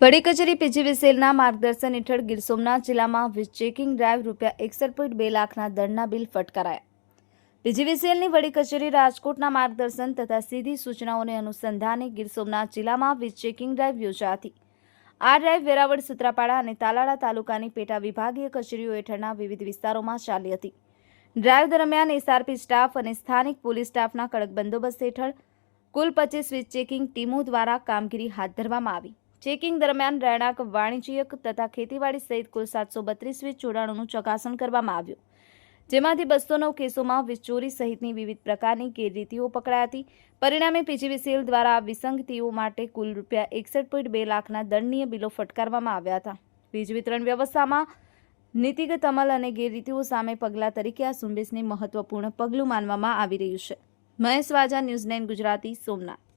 વડી કચેરી પીજીવીસીએલના માર્ગદર્શન હેઠળ ગીર સોમનાથ જિલ્લામાં વીજ ચેકિંગ ડ્રાઈવ રૂપિયા એકસઠ પોઈન્ટ બે લાખના દંડના બિલ ફટકારાયા. પીજીવીસીએલની વડી કચેરી રાજકોટના માર્ગદર્શન તથા સીધી સૂચનાઓને અનુસંધાને ગીર સોમનાથ જિલ્લામાં વીજ ચેકિંગ ડ્રાઈવ યોજાઈ હતી આ ડ્રાઈવ વેરાવળ, સુત્રાપાડા અને તાલાળા તાલુકાની પેટા વિભાગીય કચેરીઓ હેઠળના વિવિધ વિસ્તારોમાં ચાલી હતી. ડ્રાઈવ દરમિયાન એસઆરપી સ્ટાફ અને સ્થાનિક પોલીસ સ્ટાફના કડક બંદોબસ્ત હેઠળ કુલ પચીસ ચેકિંગ ટીમો દ્વારા કામગીરી હાથ ધરવામાં આવી. ચેકિંગ દરમિયાન રહેણાંક, વાણિજ્યક તથા ખેતીવાડી સહિત કુલ સાતસો બત્રીસ વીજ જોડાણોનું ચકાસણ કરવામાં આવ્યું. જેમાંથી બસો નવ કેસોમાં વીજચોરી સહિતની વિવિધ પ્રકારની ગેરરીતિઓ પકડાઈ હતી. પરિણામે પીજીવીસીએલ દ્વારા વિસંગતિઓ માટે કુલ રૂપિયા એકસઠ પોઈન્ટ બે લાખના દંડનીય બિલો ફટકારવામાં આવ્યા હતા. વીજ વિતરણ વ્યવસ્થામાં નીતિગત અમલ અને ગેરરીતિઓ સામે પગલાં તરીકે આ ઝુંબેશને મહત્વપૂર્ણ પગલું માનવામાં આવી રહ્યું છે. Mahesh Vaja news nine Gujarati Somnath.